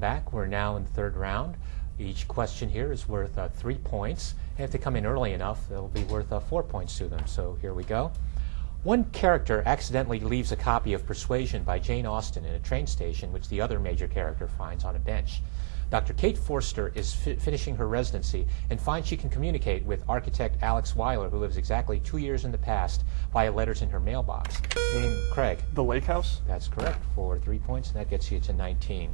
back. We're now in the third round. Each question here is worth 3 points. And if they come in early enough, they'll be worth 4 points to them. So here we go. One character accidentally leaves a copy of Persuasion by Jane Austen in a train station, which the other major character finds on a bench. Dr. Kate Forster is finishing her residency and finds she can communicate with architect Alex Weiler, who lives exactly 2 years in the past, via letters in her mailbox. Name Craig. The Lake House? That's correct, for 3 points, and that gets you to 19.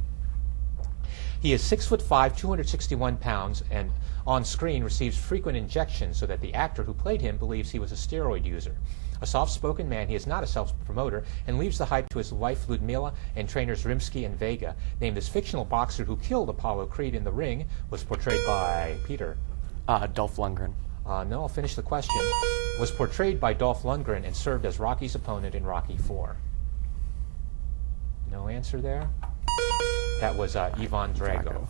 He is 6'5", 261 pounds, and on screen receives frequent injections so that the actor who played him believes he was a steroid user. A soft-spoken man, he is not a self-promoter and leaves the hype to his wife Ludmila and trainers Rimsky and Vega. Named this fictional boxer who killed Apollo Creed in the ring, was portrayed by Peter. Dolph Lundgren. No, I'll finish the question. Was portrayed by Dolph Lundgren and served as Rocky's opponent in Rocky IV. No answer there? That was Ivan Drago.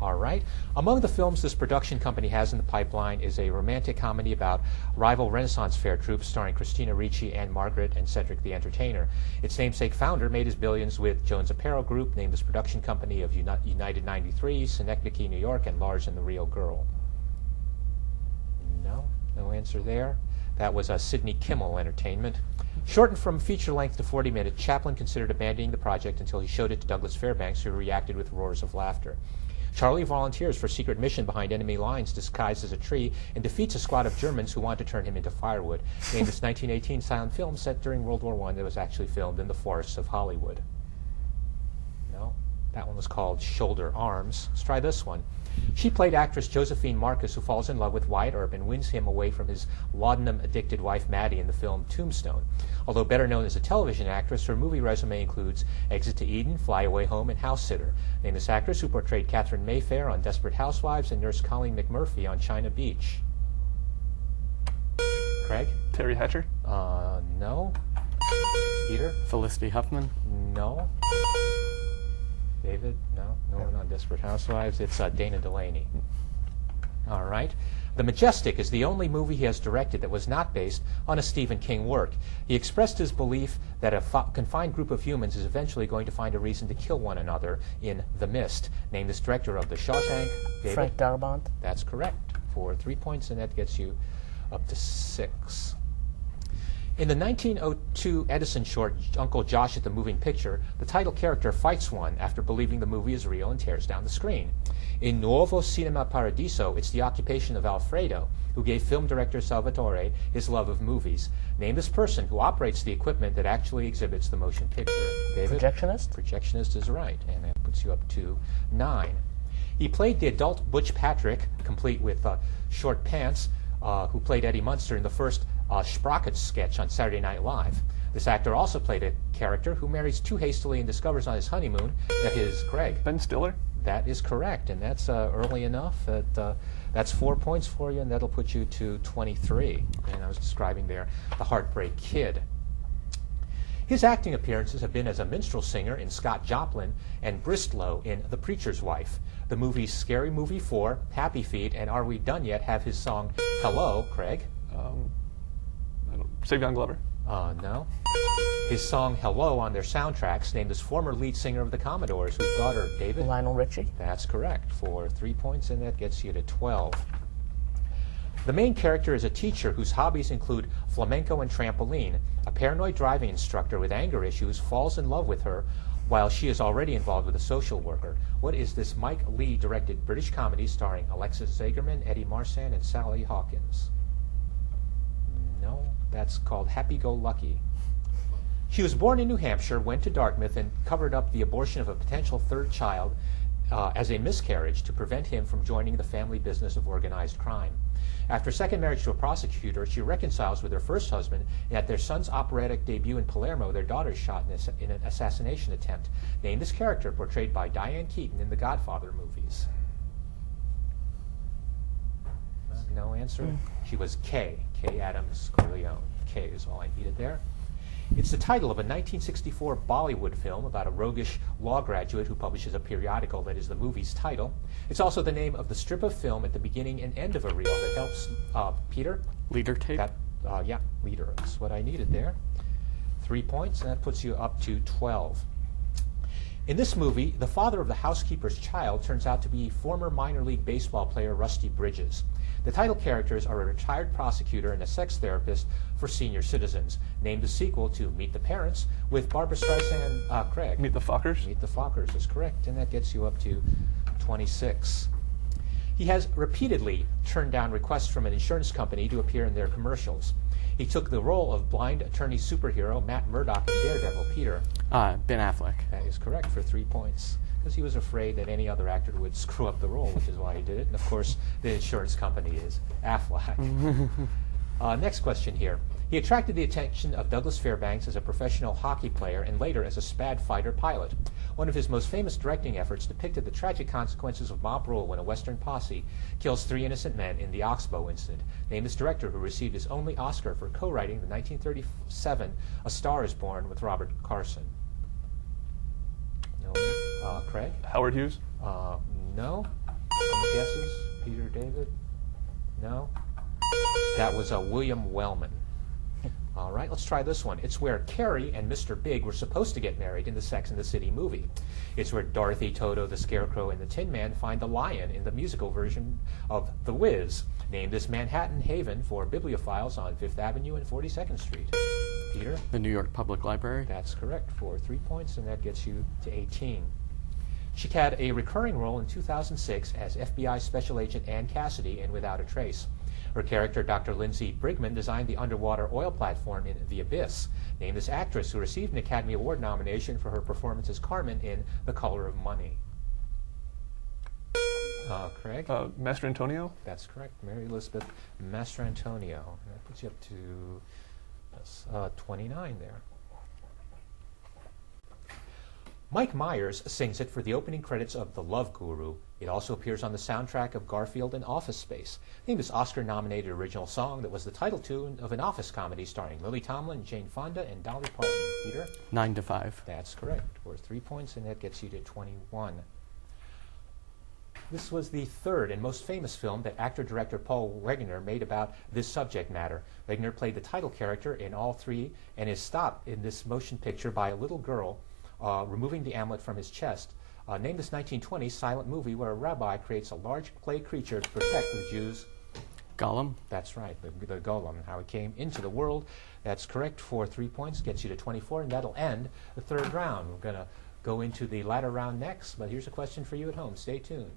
All right. Among the films this production company has in the pipeline is a romantic comedy about rival Renaissance Fair troupes starring Christina Ricci, Anne Margaret, and Cedric the Entertainer. Its namesake founder made his billions with Jones Apparel Group, named this production company of United 93, Synecdoche, New York, and Lars and the Real Girl. No answer there. That was Sidney Kimmel Entertainment. Shortened from feature length to 40 minutes, Chaplin considered abandoning the project until he showed it to Douglas Fairbanks, who reacted with roars of laughter. Charlie volunteers for a secret mission behind enemy lines disguised as a tree and defeats a squad of Germans who want to turn him into firewood. Named this 1918 silent film set during World War I that was actually filmed in the forests of Hollywood. No, that one was called Shoulder Arms. Let's try this one. She played actress Josephine Marcus, who falls in love with Wyatt Earp and wins him away from his laudanum-addicted wife Maddie in the film Tombstone. Although better known as a television actress, her movie resume includes Exit to Eden, Fly Away Home, and House Sitter. Name this actress who portrayed Catherine Mayfair on Desperate Housewives and Nurse Colleen McMurphy on China Beach. Craig? Terry Hatcher? No. Peter? Felicity Huffman? No. David? No one on Desperate Housewives. It's Dana Delaney. All right. The Majestic is the only movie he has directed that was not based on a Stephen King work. He expressed his belief that a confined group of humans is eventually going to find a reason to kill one another in The Mist. Name this director of The Shawshank. David? Frank Darabont. That's correct, for 3 points, and that gets you up to 6. In the 1902 Edison short, Uncle Josh at the Moving Picture, the title character fights one after believing the movie is real and tears down the screen. In Nuovo Cinema Paradiso, it's the occupation of Alfredo, who gave film director Salvatore his love of movies. Name this person who operates the equipment that actually exhibits the motion picture. David? Projectionist? Projectionist is right, and that puts you up to 9. He played the adult Butch Patrick, complete with short pants, who played Eddie Munster in the first Sprockets sketch on Saturday Night Live. This actor also played a character who marries too hastily and discovers on his honeymoon that his Craig. Ben Stiller? That is correct, and that's early enough that that's 4 points for you, and that'll put you to 23. And I was describing there the Heartbreak Kid. His acting appearances have been as a minstrel singer in Scott Joplin and Bristlow in The Preacher's Wife. The movies Scary Movie 4, Happy Feet, and Are We Done Yet have his song Hello, Craig. Savion Glover? No. His song Hello on their soundtracks named as former lead singer of the Commodores, whose daughter, David? Lionel Richie. That's correct, for 3 points, and that gets you to 12. The main character is a teacher whose hobbies include flamenco and trampoline. A paranoid driving instructor with anger issues falls in love with her while she is already involved with a social worker. What is this Mike Leigh-directed British comedy starring Alexis Zagerman, Eddie Marsan, and Sally Hawkins? No, that's called Happy Go Lucky. She was born in New Hampshire, went to Dartmouth, and covered up the abortion of a potential third child as a miscarriage to prevent him from joining the family business of organized crime. After a second marriage to a prosecutor, she reconciles with her first husband, and at their son's operatic debut in Palermo, their daughter is shot in an assassination attempt. Name this character portrayed by Diane Keaton in the Godfather movies. No answer? She was Kay Adams Corleone. Kay is all I needed there. It's the title of a 1964 Bollywood film about a roguish law graduate who publishes a periodical that is the movie's title. It's also the name of the strip of film at the beginning and end of a reel that helps Peter? Leader tape? Yeah, Leader. That's what I needed there. 3 points, and that puts you up to 12. In this movie, the father of the housekeeper's child turns out to be former minor league baseball player Rusty Bridges. The title characters are a retired prosecutor and a sex therapist for senior citizens, named the sequel to Meet the Parents with Barbara Streisand, Craig. Meet the Fockers? Meet the Fockers is correct, and that gets you up to 26. He has repeatedly turned down requests from an insurance company to appear in their commercials. He took the role of blind attorney superhero Matt Murdock in Daredevil. Peter. Ben Affleck. That is correct for 3 points, because he was afraid that any other actor would screw up the role, which is why he did it. And of course, the insurance company is Affleck. Next question here. He attracted the attention of Douglas Fairbanks as a professional hockey player and later as a SPAD fighter pilot. One of his most famous directing efforts depicted the tragic consequences of mob rule when a Western posse kills 3 innocent men in the Oxbow incident. Name this director who received his only Oscar for co-writing the 1937 A Star is Born with Robert Carson. No. Craig? Howard Hughes? No. Any guesses? Peter, David? No. That was William Wellman. All right, let's try this one. It's where Carrie and Mr. Big were supposed to get married in the Sex and the City movie. It's where Dorothy, Toto, the Scarecrow, and the Tin Man find the lion in the musical version of The Wiz, named as Manhattan Haven for bibliophiles on 5th Avenue and 42nd Street. Peter? The New York Public Library. That's correct for 3 points, and that gets you to 18. She had a recurring role in 2006 as FBI Special Agent Ann Cassidy in Without a Trace. Her character, Dr. Lindsay Brigman, designed the underwater oil platform in The Abyss. Named this actress who received an Academy Award nomination for her performance as Carmen in The Color of Money. Craig? Mastrantonio? That's correct. Mary Elizabeth Mastrantonio. That puts you up to 29 there. Mike Myers sings it for the opening credits of The Love Guru. It also appears on the soundtrack of Garfield and Office Space. Named this Oscar-nominated original song that was the title tune of an Office comedy starring Lily Tomlin, Jane Fonda, and Dolly Parton. Peter? 9 to 5. That's correct. Worth 3 points, and that gets you to 21. This was the third and most famous film that actor-director Paul Wegener made about this subject matter. Wegener played the title character in all three and is stopped in this motion picture by a little girl removing the amulet from his chest. Named this 1920 silent movie where a rabbi creates a large clay creature to protect the Jews. Golem. That's right, the Golem, how he came into the world. That's correct for 3 points, gets you to 24, and that'll end the third round. We're going to go into the latter round next, but here's a question for you at home. Stay tuned.